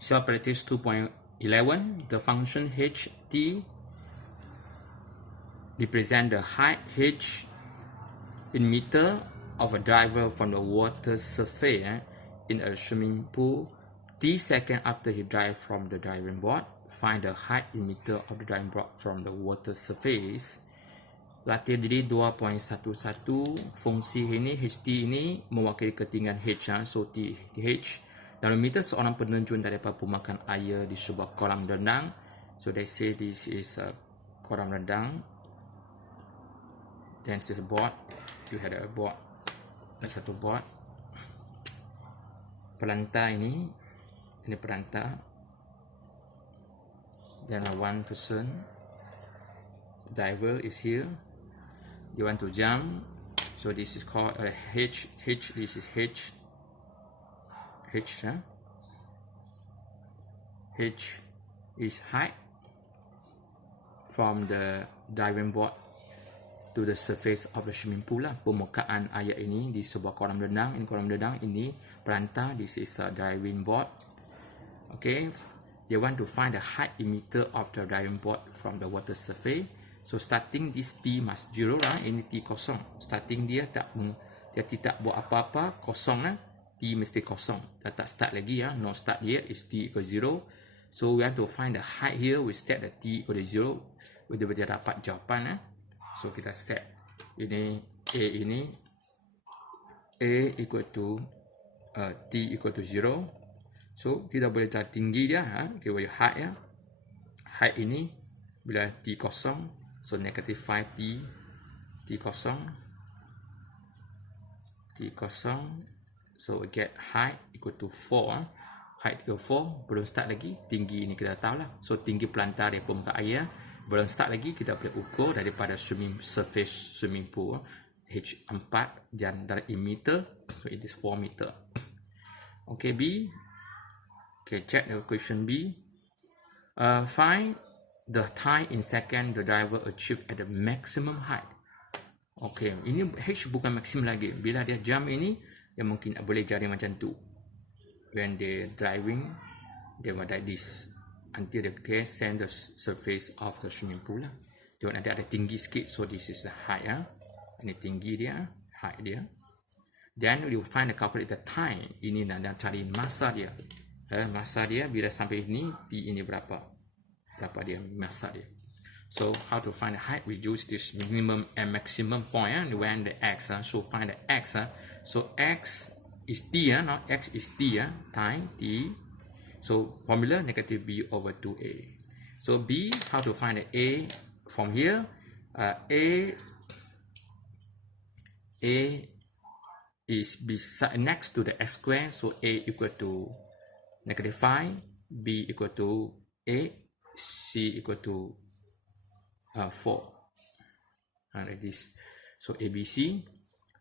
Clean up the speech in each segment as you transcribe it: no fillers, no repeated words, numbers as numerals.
So practice 2.11, the function ht represent the height h in meter of a diver from the water surface in a swimming pool t seconds after he dive from the diving board. Find the height in meter of the diving board from the water surface. Latihan diri 2.11, fungsi ini ht ini mewakili ketinggian h, so th. Dalam meter seorang penerjun daripada pemakan air di sebuah kolam renang. So they say this is a kolam renang. Then this is a board. You had a board. Ada satu board. Pelantar ini pelantar. Then one person, diver is here. They want to jump. So this is called a H. This is H. H is height from the diving board to the surface of the swimming pool lah. Permukaan air ini di sebuah kolam renang. In kolam renang ini pelantar. This is a diving board. Okay, they want to find the height in meter of the diving board from the water surface. So starting this t must 0 lah. Ini t kosong. Starting dia tidak buat apa-apa, kosong lah. T mesti kosong. Dah tak start lagi ya. No start here is t equal 0. So we have to find the height here. We set the t equal to 0. Dia dapat jawapan lah. So kita set ini A equal to t equal to 0. So kita boleh cari tinggi dia, kita boleh height ya. Height ini bila t kosong, so negative 5 t kosong. So we get height equal to 4. Height equal 4, belum start lagi. Tinggi ini kita tahu lah. So tinggi pelantar dari permukaan air. Belum start lagi, kita boleh ukur daripada surface swimming pool H4 dan dari meter. So it is 4 meter. Okay, B. Okay, check the question B. Find the time in second the diver achieve at the maximum height. Okay, ini H bukan maksimum lagi. Bila dia jump ini, dia mungkin boleh jadi macam tu. When they driving, they will like this until they can send the surface of the swimming pool lah. Dia nanti ada tinggi sikit, so this is the height ya. Ini tinggi dia, height dia. Then we will find the calculate the time. Ini nak cari masa dia. Masa dia bila sampai ini, t ini berapa dia masa dia. So how to find the height? We use this minimum and maximum point when the x. So find the x. So x is t. Now x is t. Time t. So formula negative b over 2a. So b, how to find the a from here? A is beside next to the x square. So a equal to negative 5, b equal to 8, c equal to 4. Like this. So ABC.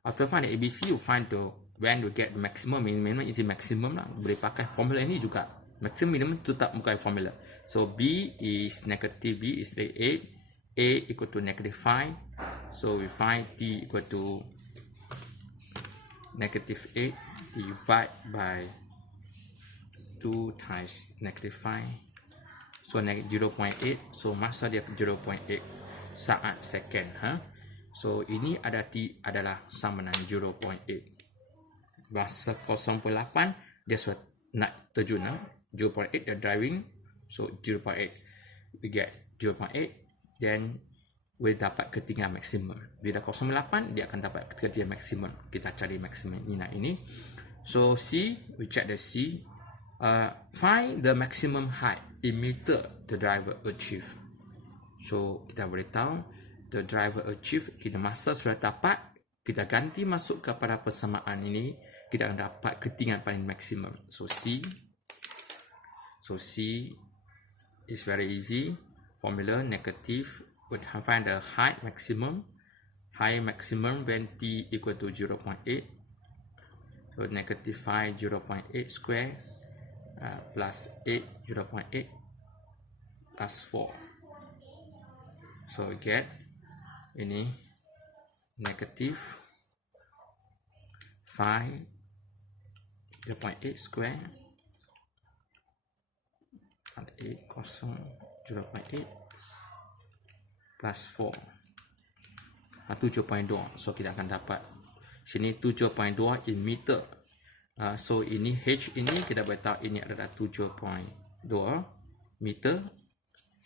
After find the ABC, you find the when you get the maximum, minimum is the maximum lah. Boleh pakai formula ini juga. Maximum minimum tetap pakai formula. So B is negative, B is the 8, A equal to negative 5. So we find T equal to negative 8 divided by 2 times negative 5. So 0.8. So masa dia 0.8 saat second. So ini ada T adalah sama dengan 0.8. Masa 0.8 dia sudah nak terjun. 0.8 dia driving. So 0.8 we get 0.8. Then we dapat ketinggian maksimum. Bila 0.8 dia akan dapat ketinggian maksimum. Kita cari maksimum ini. So C, we check the C. Find the maximum height in meter the driver achieve. So kita boleh tahu the driver achieve, kita masa sudah dapat, kita ganti masuk kepada persamaan ini, kita akan dapat ketinggian paling maksimum. So C is very easy. Formula negative, we find the height maximum. Height maximum when t equal to 0.8. So negative 5 0.8 square plus 8 0.8 plus 4. So we get ini negative 5 0.8 square 0.8 plus 4 7.2. So kita akan dapat sini 7.2 in meter. So ini H ini kita boleh tahu ini adalah 7.2 meter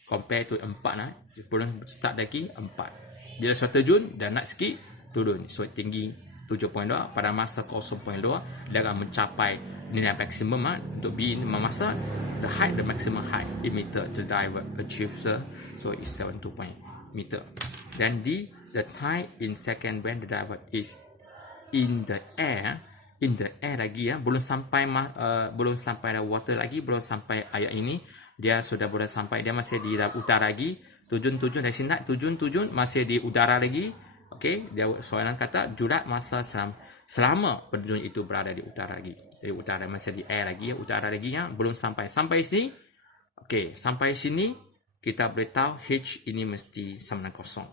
compare to 4 lah. Belum start lagi 4. Dia sudah terjun dan nak sikit turun. So tinggi 7.2 pada masa 0.2 dia akan mencapai nilai maksimum untuk B ini masa the maximum height in meter the diver achieves, so is 72 meter. Dan D, the time in second when the diver is in the air lagi belum sampai the water lagi, belum sampai ayat ini, dia sudah boleh sampai, dia masih di udara lagi, tujuan dari sini tujuan masih di udara lagi. Okey, dia soalan kata jurat masa selama penjun itu berada di utara lagi. Jadi utara masih di air lagi, utara lagi belum sampai sini. Okey, sampai sini kita boleh tahu H ini mesti sama dengan kosong.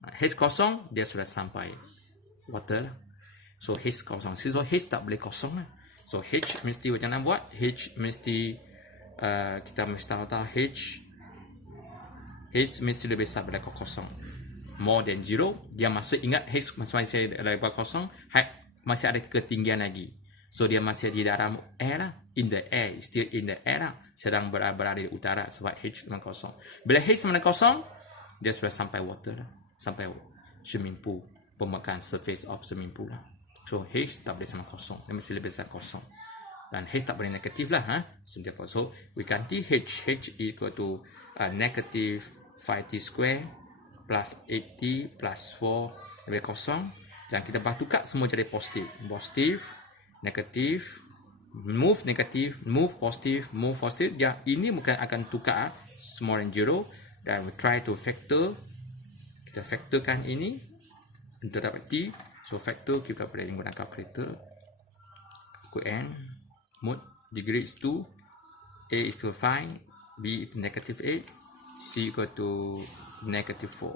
H kosong dia sudah sampai water lah. So H kosong. So H tak boleh kosong lah. So H mesti macam mana buat? H mesti kita mesti tahu H mesti lebih besar daripada kosong. More than 0. Dia masih ingat H masih daripada kosong, masih ada ketinggian lagi. So dia masih di dalam air lah. In the air, still in the air lah. Sedang berada di utara sebab H sama kosong. Bila H sama kosong, dia sudah sampai water lah. Sampai swimming pool, permukaan surface of swimming pool lah. So H tak boleh sama kosong, dia mesti lebih besar kosong. Dan H tak boleh negatif lah. So we ganti H equal to negative 5t square plus 8t plus 4 lebih kosong. Dan kita tukar semua jadi positif. Positif, negatif, move negatif, move positif. Ya, ini bukan akan tukar small and 0. Dan we try to factor. Kita factorkan ini untuk dapat T. So factor kita boleh menggunakan calculator. Equal N. Mode degree is 2. A equal 5. B equal negative 8. C equal to negative 4.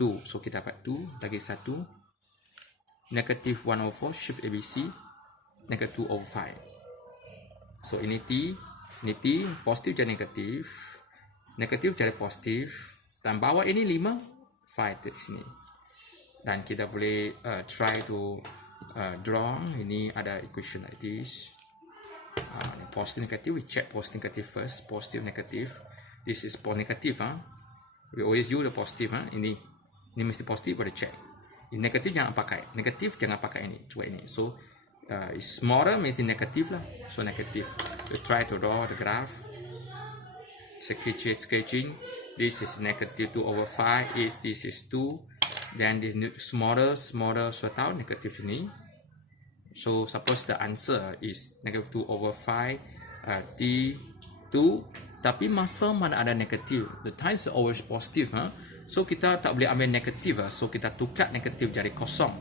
2. So kita dapat 2 lagi 1. Negative 1 over 4. Shift ABC. Negative 2 over 5. So ini T. Ini T. Positif jadi negatif. Negatif jadi positif. Dan bawah ini 5. 5 dari sini. Dan kita boleh try to draw. Ini ada equation like this. Positive negative, we check positive negative first. Positive negative. This is positive. We always use the positive. Ini mesti positif, boleh check. Ini negatif jangan pakai. Negatif jangan pakai ini. Cuba ini. So smaller means negative lah. So negative. We try to draw the graph. Sketching. This is negative 2 over 5. This is 2. Then this smaller, so tahu negatif ini. So suppose the answer is negative 2 over 5 T2. Tapi masa mana ada negatif? The time is always positive. So kita tak boleh ambil negatif. So kita tukar negatif jadi kosong.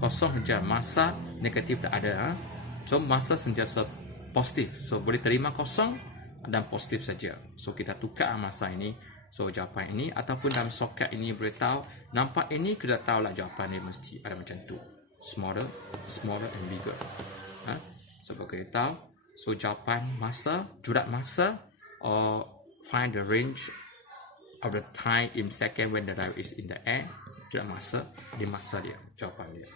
Kosong saja. Masa negatif tak ada. So masa sentiasa positif. So boleh terima kosong dan positif saja. So kita tukar masa ini. So jawapan ini ataupun dalam soket ini boleh tahu, nampak ini kita tahulah jawapan ini mesti ada macam tu. Smaller and bigger. Sebagai tahu. So jawapan masa, jurat masa, or find the range of the time in second when the diver is in the air. Jurat masa di masa dia. Jawapan dia.